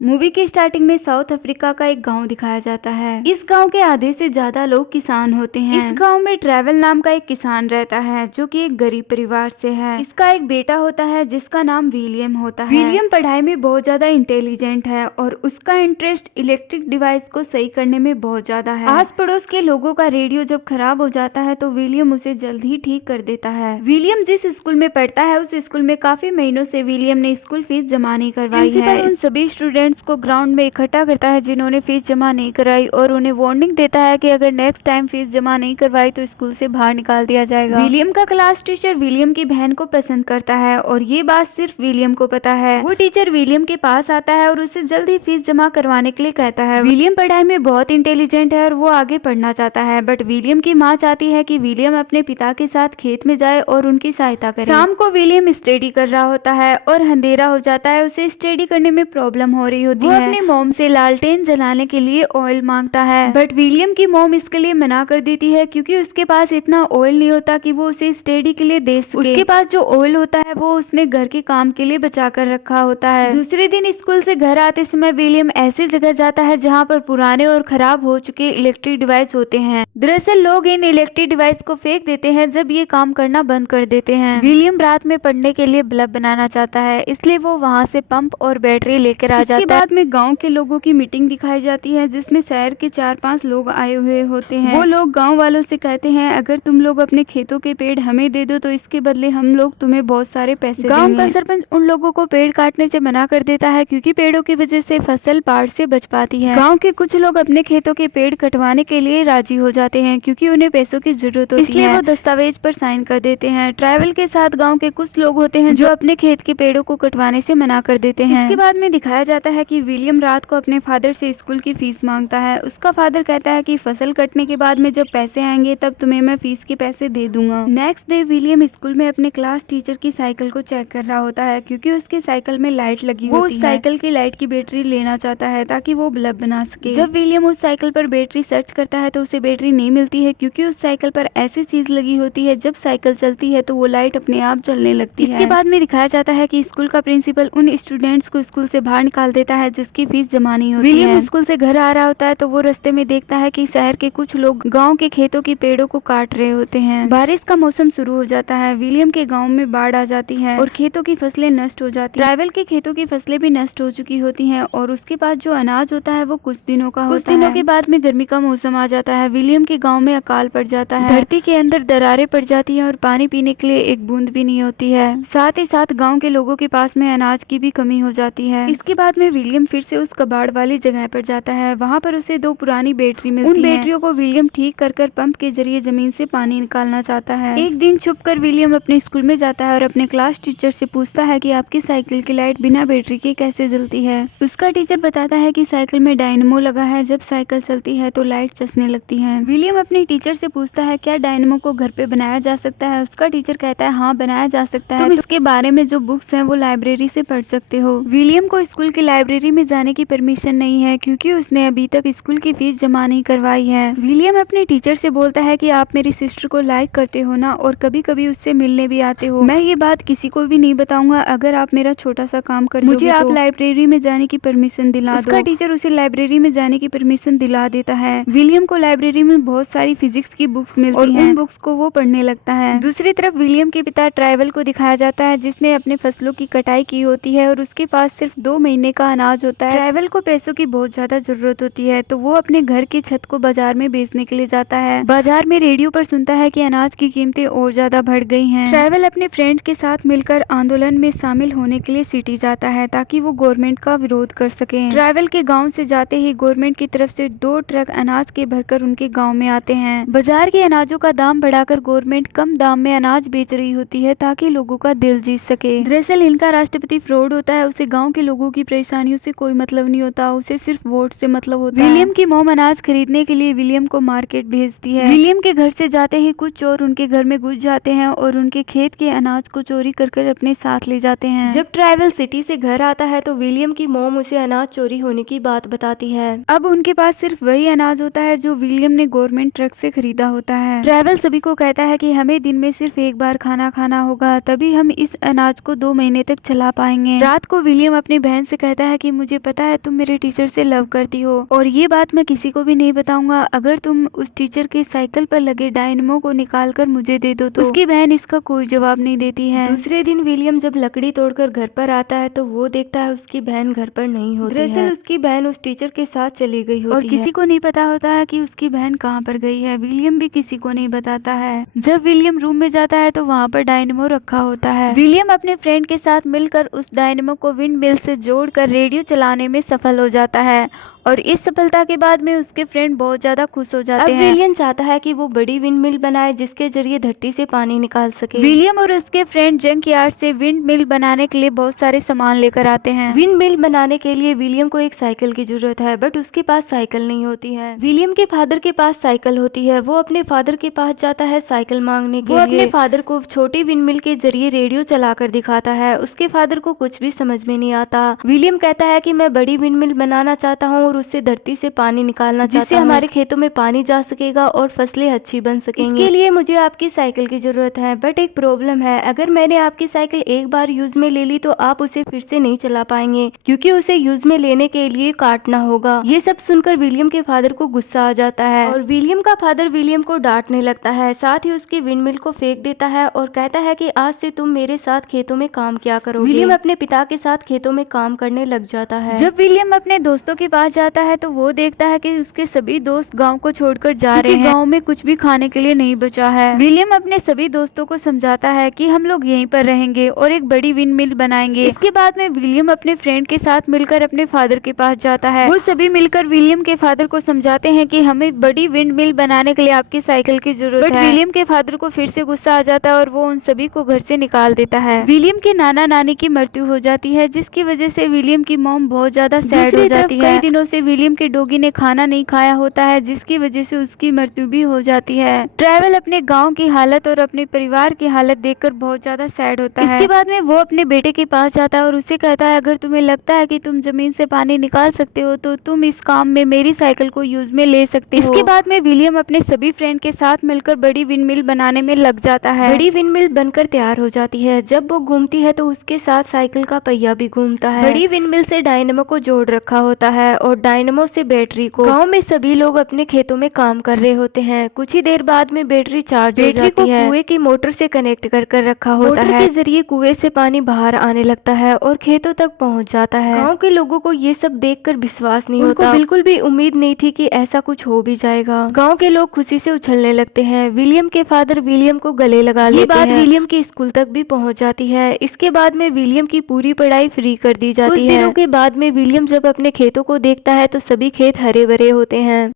Movie की starting में south Africa का एक गांव दिखाया जाता है। इस गांव के आधे से ज्यादा लोग किसान होते हैं। इस गांव में ट्रेवल नाम का एक किसान रहता है जो कि एक गरीब परिवार से है। इसका एक बेटा होता है जिसका नाम विलियम होता है। विलियम पढ़ाई में बहुत ज्यादा इंटेलिजेंट है और उसका इंटरेस्ट इलेक्ट्रिक डिवाइस को सही करने में बहुत ज्यादा है। आस पड़ोस के लोगों का रेडियो जब खराब हो जाता है तो विलियम उसे जल्द ही ठीक कर देता है। विलियम जिस स्कूल में पढ़ता है उस स्कूल में काफी महीनों से विलियम ने स्कूल फीस जमा नहीं करवाई है। उन सभी स्टूडेंट्स को ग्राउंड में इकट्ठा करता है जिन्होंने फीस जमा नहीं कराई और उन्हें वार्निंग देता है कि अगर नेक्स्ट टाइम फीस जमा नहीं करवाई तो स्कूल से बाहर निकाल दिया जाएगा। विलियम का क्लास टीचर विलियम की बहन को पसंद करता है और ये बात सिर्फ विलियम को पता है। वो टीचर विलियम के पास आता है और उसे जल्द ही फीस जमा करवाने के लिए कहता है। विलियम पढ़ाई में बहुत इंटेलिजेंट है और वो आगे पढ़ना चाहता है, बट विलियम की माँ चाहती है कि विलियम अपने पिता के साथ खेत में जाए और उनकी सहायता करे। शाम को विलियम स्टडी कर रहा होता है और अंधेरा हो जाता है। उसे स्टडी करने में प्रॉब्लम हो रही होती है। वो अपनी मॉम से लालटेन जलाने के लिए ऑयल मांगता है, बट विलियम की मॉम इसके लिए मना कर देती है क्योंकि उसके पास इतना ऑयल नहीं होता कि वो उसे स्टडी के लिए दे सके। उसके पास जो ऑयल होता है वो उसने घर के काम के लिए बचा कर रखा होता है। दूसरे दिन स्कूल से घर आते समय विलियम ऐसी जगह जाता है जहाँ पर पुराने और खराब हो चुके इलेक्ट्रिक डिवाइस होते हैं। दरअसल लोग इन इलेक्ट्रिक डिवाइस को फेंक देते हैं जब ये काम करना बंद कर देते हैं। विलियम रात में पढ़ने के लिए बल्ब बनाना चाहता है, इसलिए वो वहाँ से पंप और बैटरी लेकर आ जाता है। बाद में गांव के लोगों की मीटिंग दिखाई जाती है जिसमें शहर के 4-5 लोग आए हुए होते हैं। वो लोग गांव वालों से कहते हैं अगर तुम लोग अपने खेतों के पेड़ हमें दे दो तो इसके बदले हम लोग तुम्हें बहुत सारे पैसे देंगे। गांव का सरपंच उन लोगों को पेड़ काटने से मना कर देता है क्योंकि पेड़ों की वजह से फसल बाढ़ से बच पाती है। गाँव के कुछ लोग अपने खेतों के पेड़ कटवाने के लिए राजी हो जाते हैं क्योंकि उन्हें पैसों की जरूरत होती है, इसलिए वो दस्तावेज पर साइन कर देते हैं। ट्राइवल के साथ गाँव के कुछ लोग होते हैं जो अपने खेत के पेड़ों को कटवाने से मना कर देते हैं। इसके बाद में दिखाया जाता है कि विलियम रात को अपने फादर से स्कूल की फीस मांगता है। उसका फादर कहता है कि फसल कटने के बाद में जब पैसे आएंगे तब तुम्हें मैं फीस के पैसे दे दूंगा। नेक्स्ट डे विलियम स्कूल में अपने क्लास टीचर की साइकिल को चेक कर रहा होता है क्योंकि उसके साइकिल में लाइट लगी होती है। वो उस साइकिल की लाइट की बैटरी लेना चाहता है ताकि वो बल्ब बना सके। जब विलियम उस साइकिल पर बैटरी सर्च करता है तो उसे बैटरी नहीं मिलती है क्योंकि उस साइकिल पर ऐसी चीज लगी होती है जब साइकिल चलती है तो वो लाइट अपने आप जलने लगती है। इसके बाद में दिखाया जाता है कि स्कूल का प्रिंसिपल उन स्टूडेंट्स को स्कूल से बाहर निकाल देता है जिसकी फीस जमा नहीं होती है। विलियम स्कूल से घर आ रहा होता है तो वो रास्ते में देखता है कि शहर के कुछ लोग गांव के खेतों की पेड़ों को काट रहे होते हैं। बारिश का मौसम शुरू हो जाता है। विलियम के गांव में बाढ़ आ जाती है और खेतों की फसलें नष्ट हो जाती हैं। ट्राइवल के खेतों की फसलें भी नष्ट हो चुकी होती हैं और उसके पास जो अनाज होता है वो कुछ दिनों का होता है। कुछ दिनों के बाद में गर्मी का मौसम आ जाता है। विलियम के गाँव में अकाल पड़ जाता है। धरती के अंदर दरारें पड़ जाती है और पानी पीने के लिए एक बूंद भी नहीं होती है। साथ ही साथ गाँव के लोगों के पास में अनाज की भी कमी हो जाती है। इसके बाद में विलियम फिर से उस कबाड़ वाली जगह पर जाता है। वहाँ पर उसे 2 पुरानी बैटरी मिलती है। उन बैटरियों को विलियम ठीक कर पंप के जरिए जमीन से पानी निकालना चाहता है। एक दिन छुपकर विलियम अपने स्कूल में जाता है और अपने क्लास टीचर से पूछता है कि आपकी साइकिल की लाइट बिना बैटरी के कैसे जलती है। उसका टीचर बताता है कि साइकिल में डायनेमो लगा है, जब साइकिल चलती है तो लाइट चसने लगती है। विलियम अपने टीचर से पूछता है क्या डायनेमो को घर पे बनाया जा सकता है। उसका टीचर कहता है हाँ बनाया जा सकता है, तुम इसके बारे में जो बुक्स हैं वो लाइब्रेरी से पढ़ सकते हो। विलियम को स्कूल की लाइब्रेरी में जाने की परमिशन नहीं है क्योंकि उसने अभी तक स्कूल की फीस जमा नहीं करवाई है। विलियम अपने टीचर से बोलता है कि आप मेरी सिस्टर को लाइक करते हो ना और कभी कभी उससे मिलने भी आते हो। मैं ये बात किसी को भी नहीं बताऊंगा अगर आप मेरा छोटा सा काम कर दोगे मुझे आप लाइब्रेरी में जाने की परमिशन दिला दो। उसका टीचर उसे लाइब्रेरी में जाने की परमिशन दिला देता है। विलियम को लाइब्रेरी में बहुत सारी फिजिक्स की बुक्स मिलती हैं और उन बुक्स को वो पढ़ने लगता है। दूसरी तरफ विलियम के पिता ट्राइवल को दिखाया जाता है जिसने अपने फसलों की कटाई की होती है और उसके पास सिर्फ 2 महीने का अनाज होता है। ट्राइवल को पैसों की बहुत ज्यादा जरूरत होती है तो वो अपने घर की छत को बाजार में बेचने के लिए जाता है। बाजार में रेडियो पर सुनता है कि अनाज की कीमतें और ज्यादा बढ़ गई हैं। ट्राइवल अपने फ्रेंड्स के साथ मिलकर आंदोलन में शामिल होने के लिए सिटी जाता है ताकि वो गवर्नमेंट का विरोध कर सके। ट्राइवल के गाँव से जाते ही गवर्नमेंट की तरफ से 2 ट्रक अनाज के भरकर उनके गाँव में आते हैं। बाजार के अनाजों का दाम बढ़ाकर गवर्नमेंट कम दाम में अनाज बेच रही होती है ताकि लोगों का दिल जीत सके। दरअसल इनका राष्ट्रपति फ्रॉड होता है। उसे गाँव के लोगों की परेशानियों से कोई मतलब नहीं होता, उसे सिर्फ वोट से मतलब होता है। विलियम की मॉम अनाज खरीदने के लिए विलियम को मार्केट भेजती है। विलियम के घर से जाते ही कुछ चोर उनके घर में घुस जाते हैं और उनके खेत के अनाज को चोरी कर अपने साथ ले जाते हैं। जब ट्राइवल सिटी से घर आता है तो विलियम की मॉम उसे अनाज चोरी होने की बात बताती है। अब उनके पास सिर्फ वही अनाज होता है जो विलियम ने गवर्नमेंट ट्रक से खरीदा होता है। ट्राइवल सभी को कहता है कि हमें दिन में सिर्फ एक बार खाना होगा, तभी हम इस अनाज को 2 महीने तक चला पाएंगे। रात को विलियम अपनी बहन से कहता है कि मुझे पता है तुम मेरे टीचर से लव करती हो और ये बात मैं किसी को भी नहीं बताऊंगा। अगर तुम उस टीचर के साइकिल पर लगे डायनमो को निकाल कर मुझे दे दो तो उसकी बहन इसका कोई जवाब नहीं देती है। दूसरे दिन विलियम जब लकड़ी तोड़कर घर पर आता है तो वो देखता है उसकी बहन घर पर नहीं होती है। दरअसल उसकी बहन उस टीचर के साथ चली गई होती है और किसी को नहीं पता होता है कि उसकी बहन कहाँ पर गई है। विलियम भी किसी को नहीं बताता है। जब विलियम रूम में जाता है तो वहाँ पर डायनमो रखा होता है। विलियम अपने फ्रेंड के साथ मिलकर उस डायनमो को विंड मिल से जोड़कर रेडियो चलाने में सफल हो जाता है और इस सफलता के बाद में उसके फ्रेंड बहुत ज्यादा खुश हो जाते हैं। विलियम चाहता है कि वो बड़ी विंड मिल बनाए जिसके जरिए धरती से पानी निकाल सके। विलियम और उसके फ्रेंड जंक यार्ड से विंड मिल बनाने के लिए बहुत सारे सामान लेकर आते हैं। विंड मिल बनाने के लिए विलियम को एक साइकिल की जरूरत है बट उसके पास साइकिल नहीं होती है। विलियम के फादर के पास साइकिल होती है। वो अपने फादर के पास जाता है साइकिल मांगने के लिए। वो अपने फादर को छोटी विंड मिल के जरिए रेडियो चलाकर दिखाता है। उसके फादर को कुछ भी समझ में नहीं आता। विलियम कहता है कि मैं बड़ी विंड मिल बनाना चाहता हूँ और उससे धरती से पानी निकालना चाहता हूँ जिससे हमारे खेतों में पानी जा सकेगा और फसलें अच्छी बन सकेंगी। इसके लिए मुझे आपकी साइकिल की जरूरत है बट एक प्रॉब्लम है, अगर मैंने आपकी साइकिल एक बार यूज में ले ली तो आप उसे फिर से नहीं चला पाएंगे क्योंकि उसे यूज में लेने के लिए काटना होगा। ये सब सुनकर विलियम के फादर को गुस्सा आ जाता है और विलियम का फादर विलियम को डांटने लगता है। साथ ही उसकी विंड मिल को फेंक देता है और कहता है कि आज से तुम मेरे साथ खेतों में काम किया करोगे। विलियम अपने पिता के साथ खेतों में काम करने लग जाता है। जब विलियम अपने दोस्तों के पास जाता है तो वो देखता है कि उसके सभी दोस्त गांव को छोड़कर जा रहे हैं। गांव में कुछ भी खाने के लिए नहीं बचा है। विलियम अपने सभी दोस्तों को समझाता है कि हम लोग यहीं पर रहेंगे और एक बड़ी विंड मिल बनाएंगे। इसके बाद में विलियम अपने फ्रेंड के साथ मिलकर अपने फादर के पास जाता है। वो सभी मिलकर विलियम के फादर को समझाते हैं कि हमें बड़ी विंड मिल बनाने के लिए आपकी साइकिल की जरूरत है। विलियम के फादर को फिर से गुस्सा आ जाता है और वो उन सभी को घर से निकाल देता है। विलियम के नाना नानी की मृत्यु हो जाती है जिसकी वजह से विलियम की मॉम बहुत ज्यादा सैड हो जाती है। कई दिनों से विलियम के डॉगी ने खाना नहीं खाया होता है जिसकी वजह से उसकी मृत्यु भी हो जाती है। ट्रैवल अपने गांव की हालत और अपने परिवार की हालत देखकर बहुत ज्यादा सैड होता है। इसके बाद में वो अपने बेटे के पास जाता है और उसे कहता है अगर तुम्हें लगता है कि तुम जमीन से पानी निकाल सकते हो तो तुम इस काम में मेरी साइकिल को यूज में ले सकते हो। इसके बाद में विलियम अपने सभी फ्रेंड के साथ मिलकर बड़ी विंड मिल बनाने में लग जाता है। बड़ी विंड मिल बनकर तैयार हो जाती है। जब वो घूमती है तो उसके साथ साइकिल का पहिया भी घूमता है। बड़ी विंड मिल से डायनेमो को जोड़ रखा होता है और डायनेमो से बैटरी को। गांव में सभी लोग अपने खेतों में काम कर रहे होते हैं। कुछ ही देर बाद में बैटरी चार्ज हो जाती है। कुएं की मोटर से कनेक्ट कर रखा होता है। मोटर के जरिए कुएं से पानी बाहर आने लगता है और खेतों तक पहुंच जाता है। गांव के लोगों को ये सब देखकर विश्वास नहीं होता। बिल्कुल भी उम्मीद नहीं थी कि ऐसा कुछ हो भी जाएगा। गांव के लोग खुशी से उछलने लगते हैं। विलियम के फादर विलियम को गले लगा लेते हैं। ये बात विलियम के स्कूल तक भी पहुंच जाती है। इसके बाद में विलियम की पूरी पढ़ाई फ्री कर दी जाती है। कुछ दिनों के बाद में विलियम जब अपने खेतों को देखता है तो सभी खेत हरे भरे होते हैं।